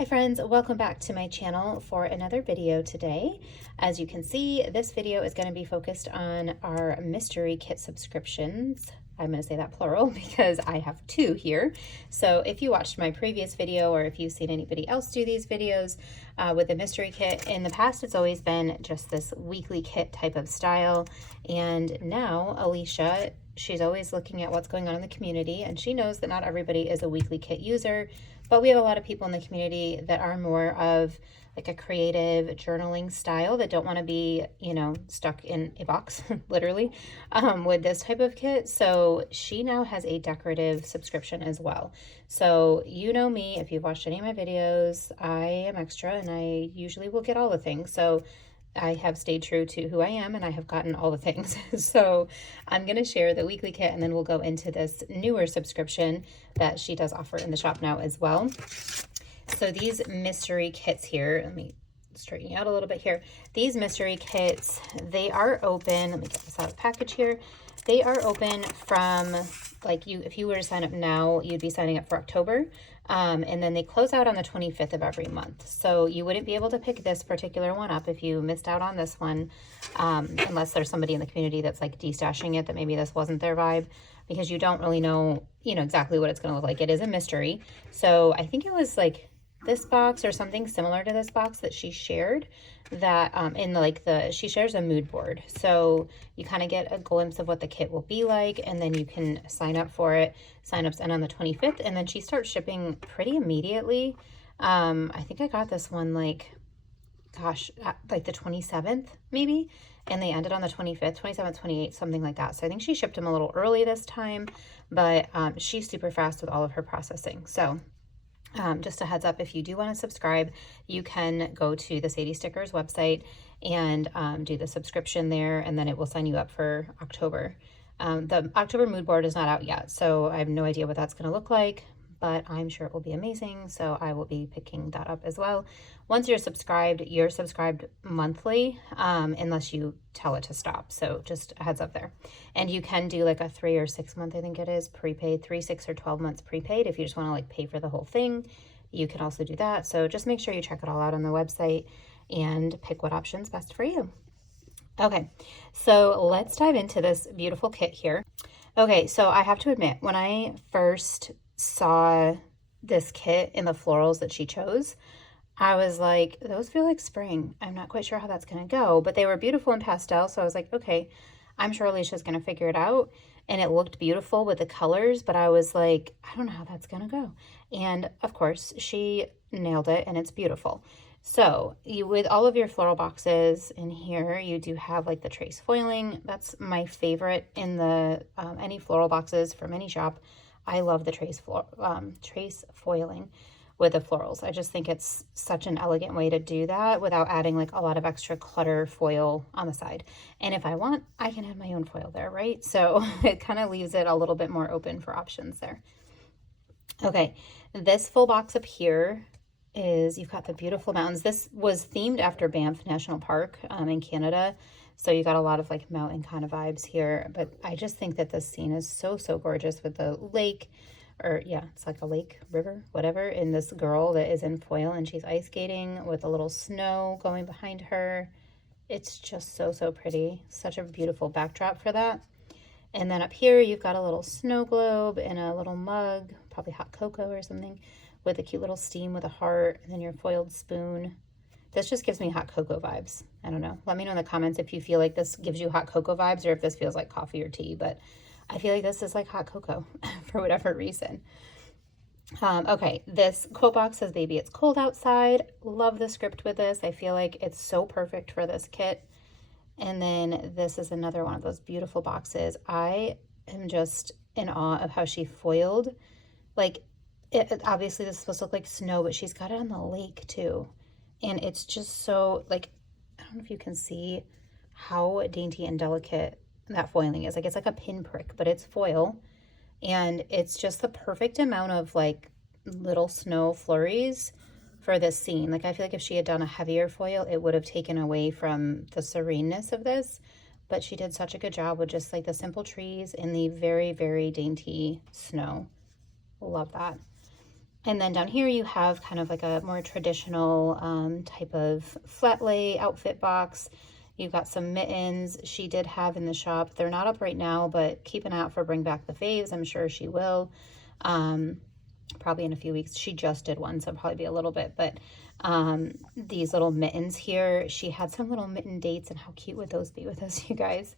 Hi friends, welcome back to my channel for another video today. As you can see, this video is going to be focused on our mystery kit subscriptions. I'm going to say that plural because I have two here. So if you watched my previous video or if you've seen anybody else do these videos with a mystery kit, in the past it's always been just this weekly kit type of style. And now Alicia, she's always looking at what's going on in the community, and she knows that not everybody is a weekly kit user, but we have a lot of people in the community that are more of like a creative journaling style that don't want to be, you know, stuck in a box, literally, with this type of kit. So she now has a decorative subscription as well. So you know me, if you've watched any of my videos, I am extra and I usually will get all the things. So I have stayed true to who I am and I have gotten all the things. So I'm going to share the weekly kit and then we'll go into this newer subscription that she does offer in the shop now as well. So these mystery kits here, let me straighten you out a little bit here. These mystery kits, they are open. Let me get this out of the package here. They are open from, like, if you were to sign up now, you'd be signing up for October. And then they close out on the 25th of every month. So you wouldn't be able to pick this particular one up if you missed out on this one, unless there's somebody in the community that's like destashing it, that maybe this wasn't their vibe, because you don't really know, exactly what it's going to look like. It is a mystery. So I think it was like this box or something similar to this box that she shared, that she shares a mood board, so you kind of get a glimpse of what the kit will be like, and then you can sign up for it. Sign-ups end on the 25th, and then she starts shipping pretty immediately. I think I got this one like the 27th maybe, and they ended on the 25th, 27th, 28th, something like that. So I think she shipped them a little early this time, but she's super fast with all of her processing. So just a heads up, if you do want to subscribe, you can go to the Sadies Stickers website and do the subscription there, and then it will sign you up for October. The October mood board is not out yet, so I have no idea what that's going to look like, but I'm sure it will be amazing, so I will be picking that up as well. Once you're subscribed monthly, unless you tell it to stop, so just a heads up there. And you can do like a 3 or 6 month, I think it is, prepaid, 3, 6, or 12 months prepaid. If you just want to like pay for the whole thing, you can also do that. So just make sure you check it all out on the website and pick what option's best for you. Okay, so let's dive into this beautiful kit here. Okay, so I have to admit, when I first saw this kit in the florals that she chose, I was like, those feel like spring. I'm not quite sure how that's going to go, but they were beautiful in pastel. So I was like, okay, I'm sure Alicia's going to figure it out. And it looked beautiful with the colors, but I was like, I don't know how that's going to go. And of course, she nailed it, and it's beautiful. So with all of your floral boxes in here, you do have like the trace foiling. That's my favorite in the any floral boxes from any shop. I love the trace foiling with the florals. I just think it's such an elegant way to do that without adding like a lot of extra clutter foil on the side. And if I want, I can add my own foil there, right? So it kind of leaves it a little bit more open for options there. Okay, this full box up here is, you've got the beautiful mountains. This was themed after Banff National Park in Canada. So you got a lot of like mountain kind of vibes here, but I just think that this scene is so, so gorgeous with the lake, or yeah, it's like a lake, river, whatever, and this girl that is in foil and she's ice skating with a little snow going behind her. It's just so, so pretty. Such a beautiful backdrop for that. And then up here, you've got a little snow globe and a little mug, probably hot cocoa or something, with a cute little steam with a heart, and then your foiled spoon. This just gives me hot cocoa vibes. I don't know. Let me know in the comments if you feel like this gives you hot cocoa vibes or if this feels like coffee or tea, but I feel like this is like hot cocoa for whatever reason. Okay, this quote box says, "Baby, it's cold outside." Love the script with this. I feel like it's so perfect for this kit. And then this is another one of those beautiful boxes. I am just in awe of how she foiled. Like, obviously this is supposed to look like snow, but she's got it on the lake too. And it's just so, like, I don't know if you can see how dainty and delicate that foiling is. Like, it's like a pinprick, but it's foil. And it's just the perfect amount of, like, little snow flurries for this scene. Like, I feel like if she had done a heavier foil, it would have taken away from the sereneness of this. But she did such a good job with just, like, the simple trees and the very, very dainty snow. Love that. And then down here you have kind of like a more traditional type of flat lay outfit box. You've got some mittens she did have in the shop. They're not up right now, but keep an eye out for Bring Back the Faves. I'm sure she will. Probably in a few weeks. She just did one, so it'll probably be a little bit. But these little mittens here, she had some little mitten dates, and how cute would those be with us, you guys?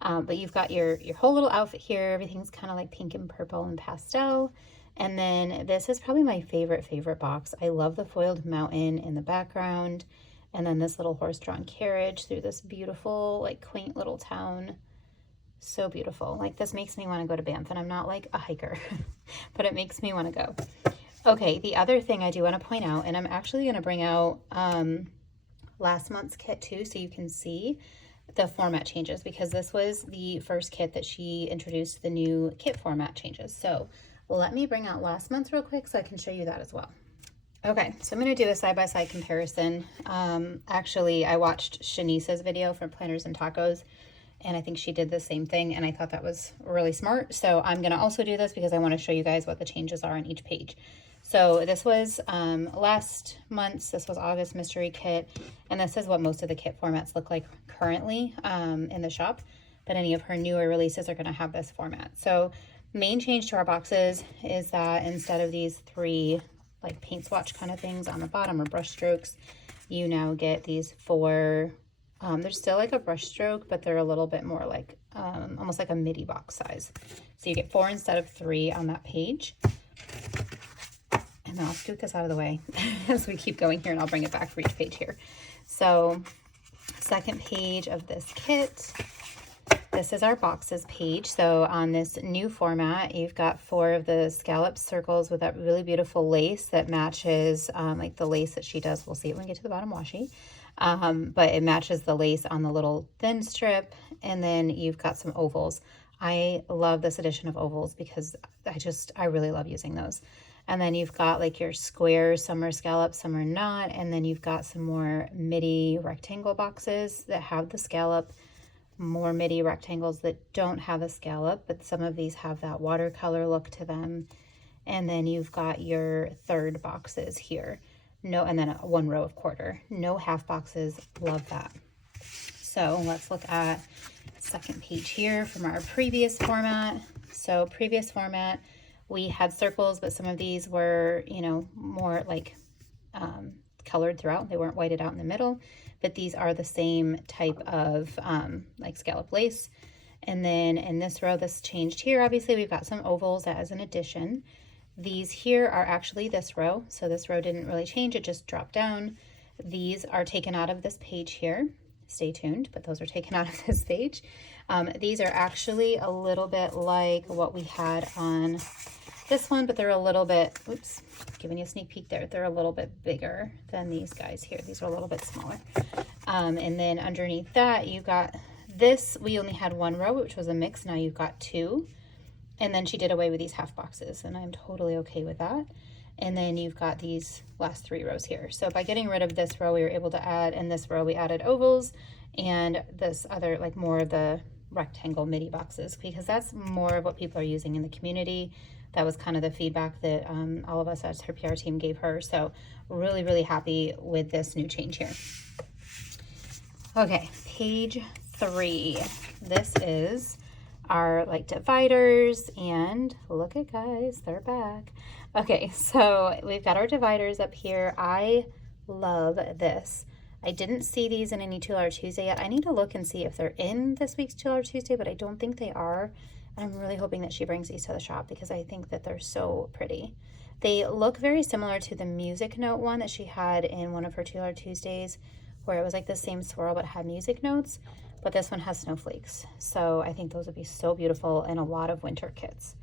But you've got your whole little outfit here. Everything's kind of like pink and purple and pastel. And then this is probably my favorite box. I love the foiled mountain in the background. And then this little horse-drawn carriage through this beautiful, like, quaint little town. So beautiful. Like, this makes me want to go to Banff, and I'm not like a hiker, but it makes me want to go. Okay, the other thing I do want to point out, and I'm actually going to bring out last month's kit too, so you can see the format changes, because this was the first kit that she introduced the new kit format changes. So let me bring out last month's real quick so I can show you that as well. Okay, so I'm going to do a side-by-side comparison. Actually, I watched Shanice's video from Planners and Tacos, and I think she did the same thing, and I thought that was really smart. So I'm going to also do this because I want to show you guys what the changes are on each page. So this was last month's, this was August mystery kit, and this is what most of the kit formats look like currently in the shop, but any of her newer releases are going to have this format. So main change to our boxes is that instead of these 3 like paint swatch kind of things on the bottom or brush strokes, you now get these 4. They're still like a brush stroke, but they're a little bit more like almost like a midi box size. So you get 4 instead of 3 on that page. And then I'll scoot this out of the way as we keep going here, and I'll bring it back for each page here. So second page of this kit, this is our boxes page. So on this new format, you've got 4 of the scallop circles with that really beautiful lace that matches like the lace that she does. We'll see it when we get to the bottom washi. But it matches the lace on the little thin strip. And then you've got some ovals. I love this edition of ovals because I really love using those. And then you've got like your squares, some are scallop, some are not. And then you've got some more midi rectangle boxes that have the scallop, more midi rectangles that don't have a scallop, but some of these have that watercolor look to them. And then you've got your third boxes here. No, and then 1 row of quarter. No half boxes. Love that. So let's look at second page here from our previous format. So previous format, we had circles, but some of these were, you know, more like colored throughout. They weren't whited out in the middle, but these are the same type of like scallop lace. And then in this row, this changed here. Obviously, we've got some ovals as an addition. These here are actually this row. So this row didn't really change. It just dropped down. These are taken out of this page here. Stay tuned, but those are taken out of this page. These are actually a little bit like what we had on this one, but they're a little bit, oops, giving you a sneak peek there. They're a little bit bigger than these guys here. These are a little bit smaller. And then underneath that, you got this. We only had 1 row, which was a mix. Now you've got 2. And then she did away with these half boxes, and I'm totally okay with that. And then you've got these last 3 rows here. So by getting rid of this row, we were able to add, in this row, we added ovals and this other, like more of the rectangle midi boxes, because that's more of what people are using in the community. That was kind of the feedback that all of us as her PR team gave her. So really, really happy with this new change here. Okay, page 3. This is our like dividers, and look at guys, they're back. Okay, so we've got our dividers up here. I love this. I didn't see these in any $2 Tuesday yet. I need to look and see if they're in this week's $2 Tuesday, but I don't think they are. I'm really hoping that she brings these to the shop because I think that they're so pretty. They look very similar to the music note one that she had in one of her $2 Tuesdays, where it was like the same swirl but had music notes, but this one has snowflakes. So I think those would be so beautiful in a lot of winter kits.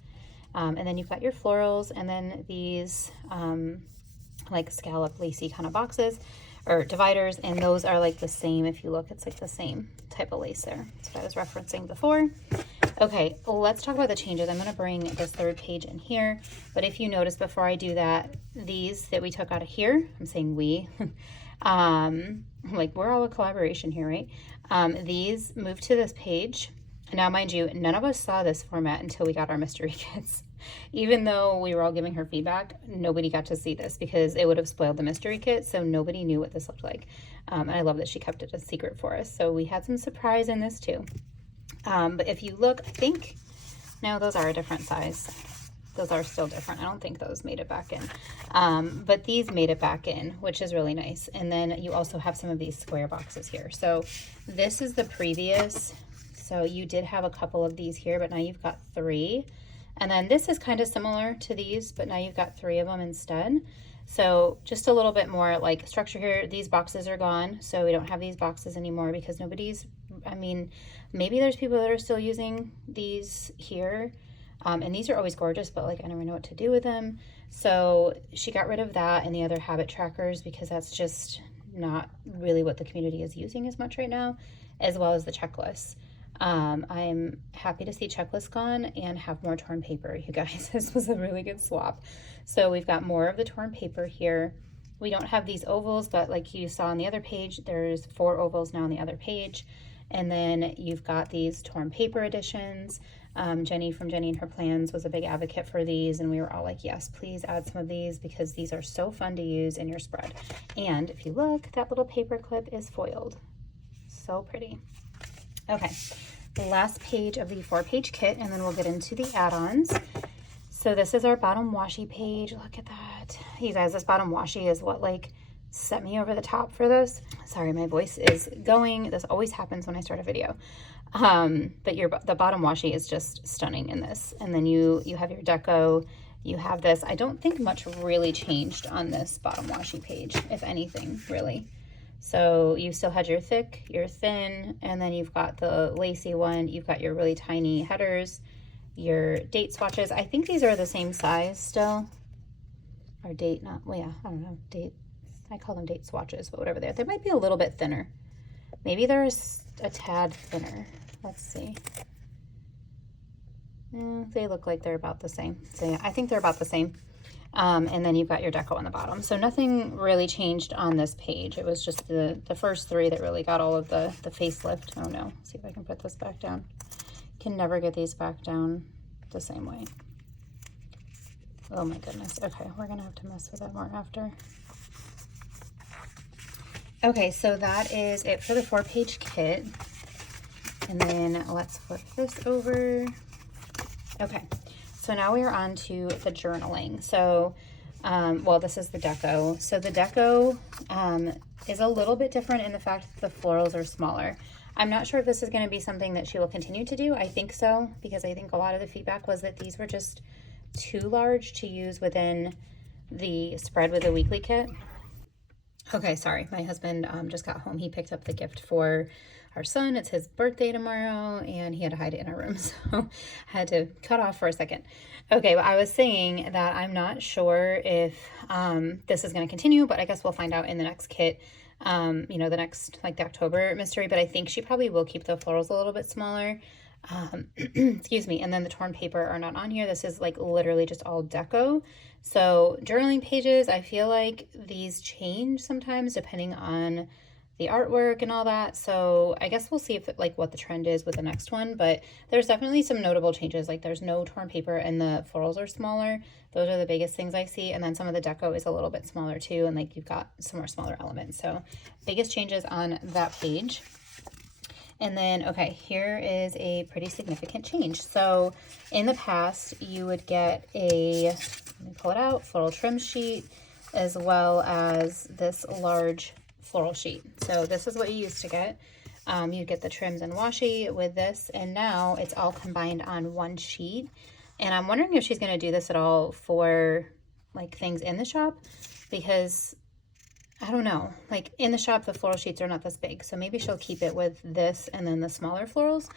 And then you've got your florals, and then these like scallop lacy kind of boxes or dividers, and those are like the same. If you look, it's like the same type of lace there. That's what I was referencing before. Okay, let's talk about the changes. I'm going to bring this third page in here, but if you notice before I do that, these that we took out of here, I'm saying we, like we're all a collaboration here, right? These moved to this page, Now, mind you, none of us saw this format until we got our mystery kits. Even though we were all giving her feedback, nobody got to see this because it would have spoiled the mystery kit, so nobody knew what this looked like. And I love that she kept it a secret for us. So we had some surprise in this too. But if you look, I think, no, those are a different size. Those are still different. I don't think those made it back in. But these made it back in, which is really nice. And then you also have some of these square boxes here. So this is the previous. So you did have a couple of these here, but now you've got 3. And then this is kind of similar to these, but now you've got 3 of them instead. So just a little bit more like structure here. These boxes are gone, so we don't have these boxes anymore because nobody's, I mean, maybe there's people that are still using these here. And these are always gorgeous, but like I never know what to do with them. So she got rid of that and the other habit trackers because that's just not really what the community is using as much right now, as well as the checklists. I'm happy to see checklist gone and have more torn paper, you guys. This was a really good swap. So we've got more of the torn paper here. We don't have these ovals, but like you saw on the other page, there's 4 ovals now on the other page. And then you've got these torn paper editions. Jenny from Jenny and Her Plans was a big advocate for these, and we were all like, yes, please add some of these because these are so fun to use in your spread. And if you look, that little paper clip is foiled. So pretty. Okay, the last page of the 4-page kit, and then we'll get into the add-ons. So this is our bottom washi page. Look at that. You guys, this bottom washi is what like set me over the top for this. Sorry, my voice is going. This always happens when I start a video. But the bottom washi is just stunning in this. And then you have your deco. You have this. I don't think much really changed on this bottom washi page, if anything, really. So you still had your thick, your thin, and then you've got the lacy one. You've got your really tiny headers, your date swatches. I think these are the same size still. Or date, not, well, yeah, I don't know, date. I call them date swatches, but whatever they are. They might be a little bit thinner. Maybe they're a tad thinner. Let's see. They look like they're about the same. So yeah, I think they're about the same. And then you've got your deco on the bottom. So nothing really changed on this page. It was just the first 3 that really got all of the facelift. Oh no, let's see if I can put this back down. Can never get these back down the same way. Oh my goodness. Okay, we're gonna have to mess with that more after. Okay, so that is it for the 4-page kit. And then let's flip this over. Okay. So now we are on to the journaling. So, well, this is the deco. So the deco is a little bit different in the fact that the florals are smaller. I'm not sure if this is going to be something that she will continue to do. I think so, because I think a lot of the feedback was that these were just too large to use within the spread with the weekly kit. Okay, sorry. My husband just got home. He picked up the gift for our son. It's his birthday tomorrow, and he had to hide it in our room, so I had to cut off for a second. Okay, well, I was saying that I'm not sure if this is going to continue, but I guess we'll find out in the next kit, you know, the next, like the October mystery, but I think she probably will keep the florals a little bit smaller. Excuse me. And then the torn paper are not on here. This is like literally just all deco. So journaling pages, I feel like these change sometimes depending on the artwork and all that. So I guess we'll see if like what the trend is with the next one, but there's definitely some notable changes. Like there's no torn paper and the florals are smaller. Those are the biggest things I see. And then some of the deco is a little bit smaller too. And like you've got some more smaller elements. So biggest changes on that page. And then, okay, here is a pretty significant change. So in the past, you would get a, let me pull it out, floral trim sheet, as well as this large floral sheet. So this is what you used to get. You get the trims and washi with this, and now it's all combined on one sheet. And I'm wondering if she's going to do this at all for like things in the shop, because I don't know, like in the shop, the floral sheets are not this big. So maybe she'll keep it with this and then the smaller florals.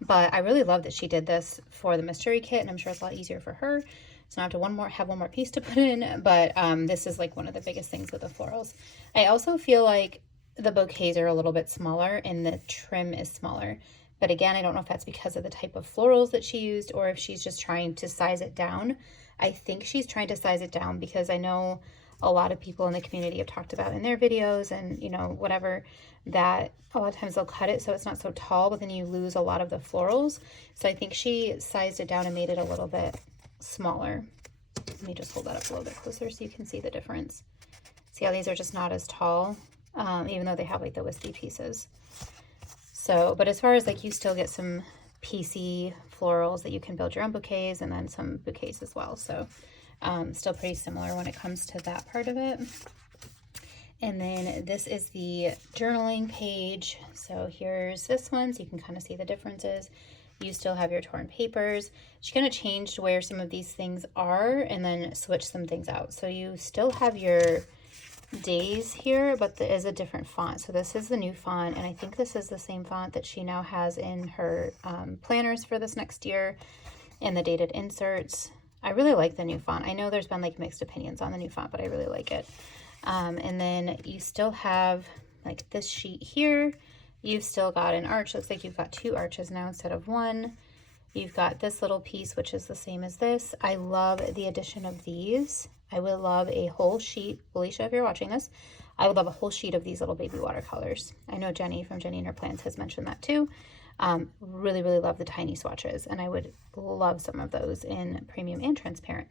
But I really love that she did this for the mystery kit, and I'm sure it's a lot easier for her. So I have to have one more piece to put in, but this is like one of the biggest things with the florals. I also feel like the bouquets are a little bit smaller and the trim is smaller. But again, I don't know if that's because of the type of florals that she used or if she's just trying to size it down. I think she's trying to size it down because I know a lot of people in the community have talked about in their videos and, you know, whatever, that a lot of times they'll cut it so it's not so tall, but then you lose a lot of the florals. So I think she sized it down and made it a little bit smaller. Let me just hold that up a little bit closer so you can see the difference. See how these are just not as tall, even though they have like the wispy pieces. So, but as far as like, you still get some piecey florals that you can build your own bouquets, and then some bouquets as well. So still pretty similar when it comes to that part of it. And then this is the journaling page. So here's this one, so you can kind of see the differences. You still have your torn papers. She kind of changed where some of these things are and then switched some things out. So you still have your days here, but there is a different font. So this is the new font, and I think this is the same font that she now has in her planners for this next year and the dated inserts. I really like the new font. I know there's been like mixed opinions on the new font, but I really like it. And then you still have like this sheet here. You've still got an arch. Looks like you've got 2 arches now instead of 1. You've got this little piece, which is the same as this. I love the addition of these. I would love a whole sheet. Alicia, if you're watching this, I would love a whole sheet of these little baby watercolors. I know Jenny from Jenny and Her Plans has mentioned that too. Really, really love the tiny swatches, and I would love some of those in premium and transparent.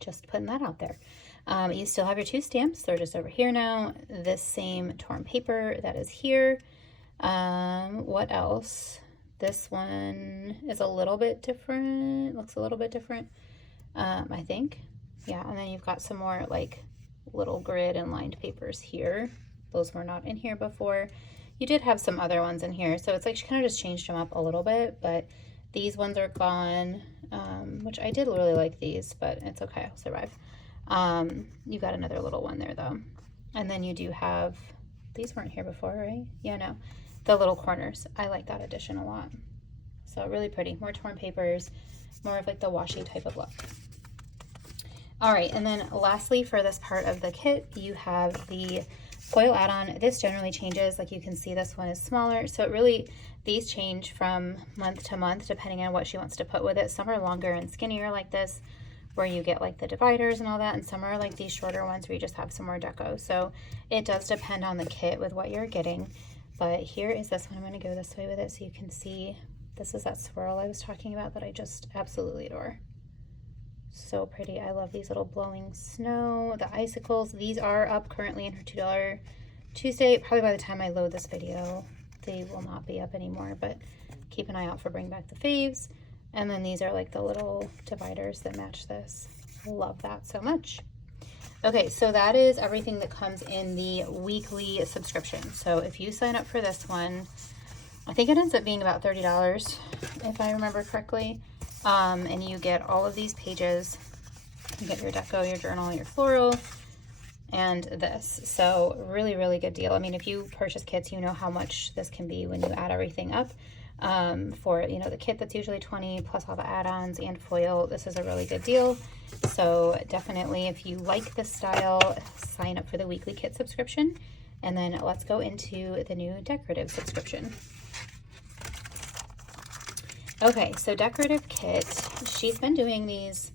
Just putting that out there. You still have your 2 stamps. They're just over here now. This same torn paper that is here. What else? This one is a little bit different. Looks a little bit different, I think. Yeah, and then you've got some more like little grid and lined papers here. Those were not in here before. You did have some other ones in here, so it's like she kind of just changed them up a little bit, but these ones are gone, which I did really like these, but it's okay, I'll survive. You got another little one there though. And then you do have, these weren't here before, right? Yeah, no, the little corners. I like that addition a lot. So really pretty, more torn papers, more of like the washi type of look. All right, and then lastly for this part of the kit, you have the foil add-on. This generally changes, like you can see this one is smaller, so it really, these change from month to month depending on what she wants to put with it. Some are longer and skinnier like this, where you get like the dividers and all that, and some are like these shorter ones where you just have some more deco. So it does depend on the kit with what you're getting. But here is this one. I'm going to go this way with it so you can see. This is that swirl I was talking about that I just absolutely adore. So pretty. I love these little blowing snow, the icicles. These are up currently in her $2 Tuesday. Probably by the time I load this video, they will not be up anymore, but keep an eye out for Bring Back the Faves. And then these are like the little dividers that match this. Love that so much. Okay, so that is everything that comes in the weekly subscription. So if you sign up for this one, I think it ends up being about $30 if I remember correctly. And you get all of these pages. You get your deco, your journal, your floral, and this. So really, really good deal. I mean, if you purchase kits, you know how much this can be when you add everything up. For, you know, the kit that's usually $20 plus all the add-ons and foil, this is a really good deal. So definitely, if you like this style, sign up for the weekly kit subscription. And then let's go into the new decorative subscription. Okay, so decorative kit, she's been doing these,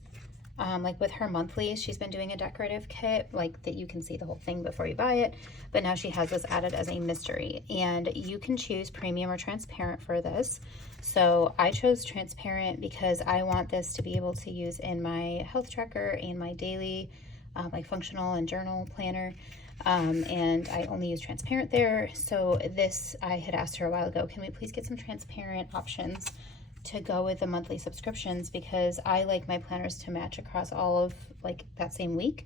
like with her monthlies, she's been doing a decorative kit, like that you can see the whole thing before you buy it, but now she has this added as a mystery, and you can choose premium or transparent for this. So I chose transparent because I want this to be able to use in my health tracker and my daily, like functional and journal planner. And I only use transparent there. So this, I had asked her a while ago, can we please get some transparent options to go with the monthly subscriptions, because I like my planners to match across all of like that same week,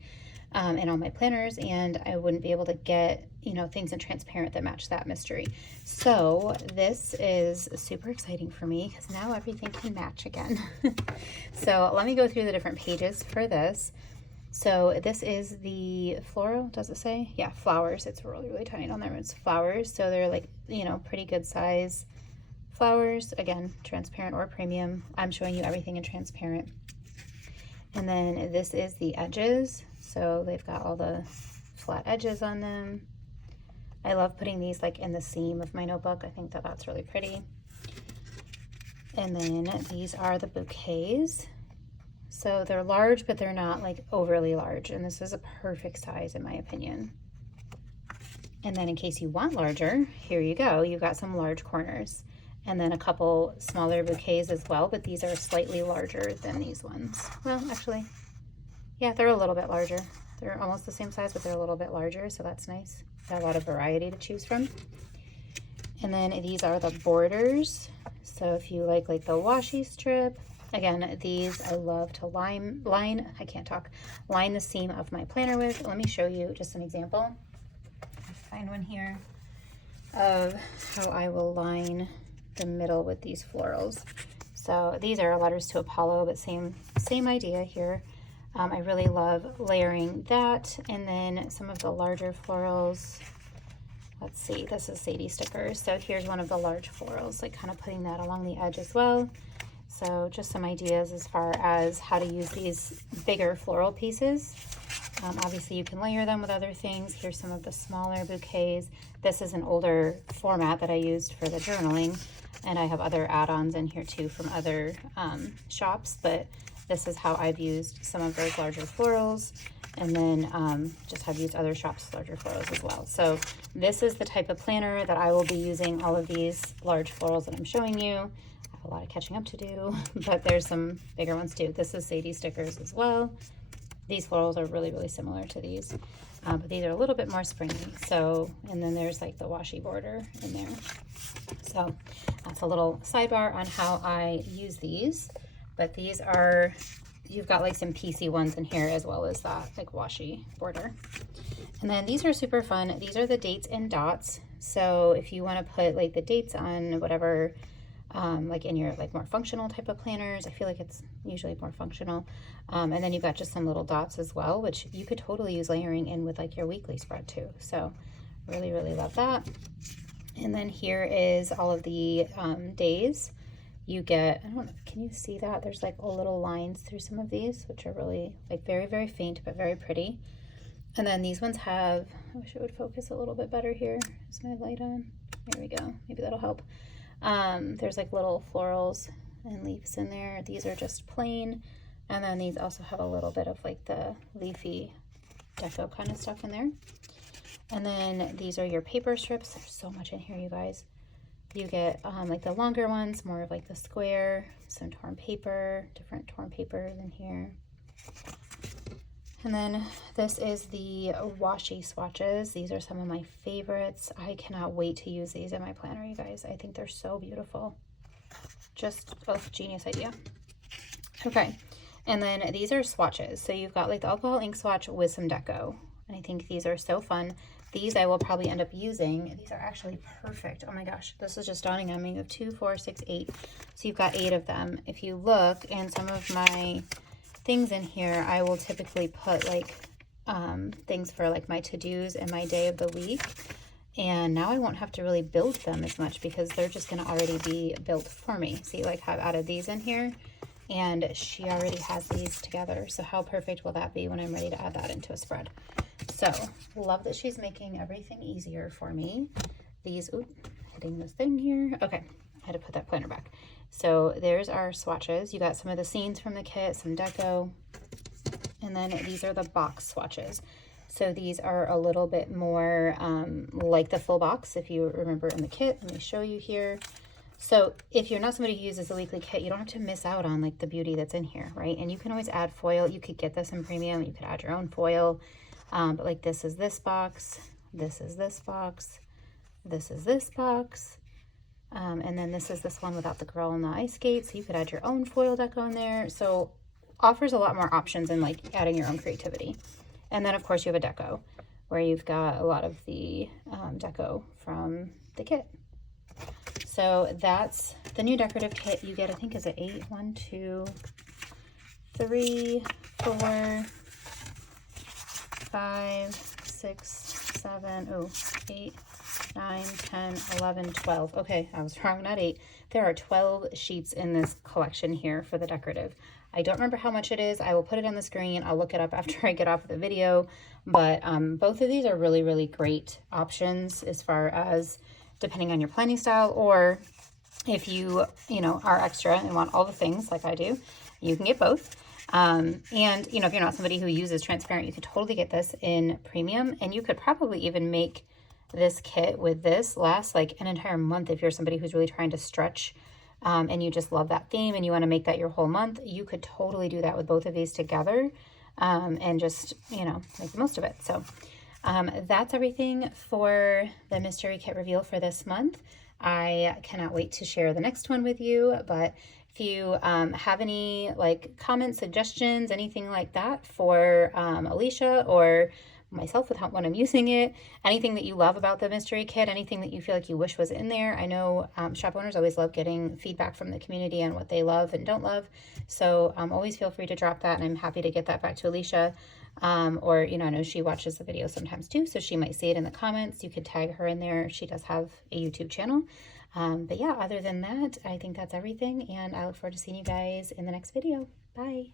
and all my planners, and I wouldn't be able to get, you know, things in transparent that match that mystery. So this is super exciting for me because now everything can match again. So let me go through the different pages for this. So this is the floral, does it say? Yeah, flowers. It's really, really tiny on there. It's flowers. So they're like, you know, pretty good size flowers. Again, transparent or premium. I'm showing you everything in transparent. And then this is the edges. So they've got all the flat edges on them. I love putting these like in the seam of my notebook. I think that that's really pretty. And then these are the bouquets. So they're large, but they're not like overly large. And this is a perfect size in my opinion. And then in case you want larger, here you go. You've got some large corners. And then a couple smaller bouquets as well, but these are slightly larger than these ones. Well, actually, yeah, they're a little bit larger. They're almost the same size, but they're a little bit larger, so that's nice. Got a lot of variety to choose from. And then these are the borders. So if you like the washi strip, again, these I love to line the seam of my planner with. Let me show you just an example. Find one here of how I will line the middle with these florals. So these are letters to Apollo, but same idea here. I really love layering that, and then some of the larger florals. Let's see, this is Sadies Stickers. So here's one of the large florals, like kind of putting that along the edge as well. So just some ideas as far as how to use these bigger floral pieces. Obviously you can layer them with other things. Here's some of the smaller bouquets. This is an older format that I used for the journaling, and I have other add-ons in here too from other shops, but this is how I've used some of those larger florals, and then just have used other shops' larger florals as well. So this is the type of planner that I will be using all of these large florals that I'm showing you. I have a lot of catching up to do, but there's some bigger ones too. This is Sadies Stickers as well. These florals are really, really similar to these, but these are a little bit more springy. So, and then there's like the washi border in there. So that's a little sidebar on how I use these, but these are, you've got like some piecey ones in here as well as that like washi border. And then these are super fun. These are the dates and dots. So if you want to put like the dates on whatever, like in your like more functional type of planners, I feel like it's usually more functional. And then you've got just some little dots as well, which you could totally use layering in with like your weekly spread too. So really, really love that. And then here is all of the days. You get, I don't know, can you see that? There's like little lines through some of these, which are really like very, very faint, but very pretty. And then these ones have, I wish it would focus a little bit better here. Is my light on? There we go. Maybe that'll help. There's like little florals and leaves in there. These are just plain. And then these also have a little bit of like the leafy deco kind of stuff in there. And then these are your paper strips. There's so much in here, you guys. You get like the longer ones, more of like the square, some torn paper, different torn papers in here. And then this is the washi swatches. These are some of my favorites. I cannot wait to use these in my planner, you guys. I think they're so beautiful. Just a genius idea. Okay, and then these are swatches. So you've got like the alcohol ink swatch with some deco. And I think these are so fun. These I will probably end up using. These are actually perfect. Oh my gosh, this is just dawning on me. You have 2, 4, 6, 8. So you've got 8 of them. If you look, and some of my things in here, I will typically put like things for like my to-dos and my day of the week. And now I won't have to really build them as much because they're just going to already be built for me. See, like I've added these in here and she already has these together. So how perfect will that be when I'm ready to add that into a spread? So love that she's making everything easier for me. These, oops, hitting this thing here. Okay, I had to put that planner back. So there's our swatches. You got some of the scenes from the kit, some deco, and then these are the box swatches. So these are a little bit more like the full box, if you remember in the kit. Let me show you here. So if you're not somebody who uses the weekly kit, you don't have to miss out on like the beauty that's in here, right? And you can always add foil. You could get this in premium. You could add your own foil. But like this is this box, this is this box, this is this box. And then this is this one without the girl on the ice skate. So you could add your own foil deco in there. So offers a lot more options in like adding your own creativity. And then of course you have a deco where you've got a lot of the deco from the kit. So that's the new decorative kit. You get, I think, is it 8? 1, 2, 3, 4, 5, 6, 7, oh, 8, 9, 10, 11, 12. Okay, I was wrong, not 8. There are 12 sheets in this collection here for the decorative. I don't remember how much it is. I will put it on the screen. I'll look it up after I get off of the video. But both of these are really, really great options as far as depending on your planning style, or if you know, are extra and want all the things like I do, you can get both. And, you know, if you're not somebody who uses transparent, you could totally get this in premium, and you could probably even make this kit with this last like an entire month. If you're somebody who's really trying to stretch and you just love that theme and you want to make that your whole month, you could totally do that with both of these together and just, you know, make the most of it. So that's everything for the mystery kit reveal for this month. I cannot wait to share the next one with you, but if you have any like comments, suggestions, anything like that for Alicia or myself with when I'm using it, anything that you love about the mystery kit, anything that you feel like you wish was in there. I know shop owners always love getting feedback from the community on what they love and don't love. So always feel free to drop that, and I'm happy to get that back to Alicia. Or, you know, I know she watches the video sometimes too, so she might see it in the comments. You could tag her in there. She does have a YouTube channel. But yeah, other than that, I think that's everything, and I look forward to seeing you guys in the next video. Bye.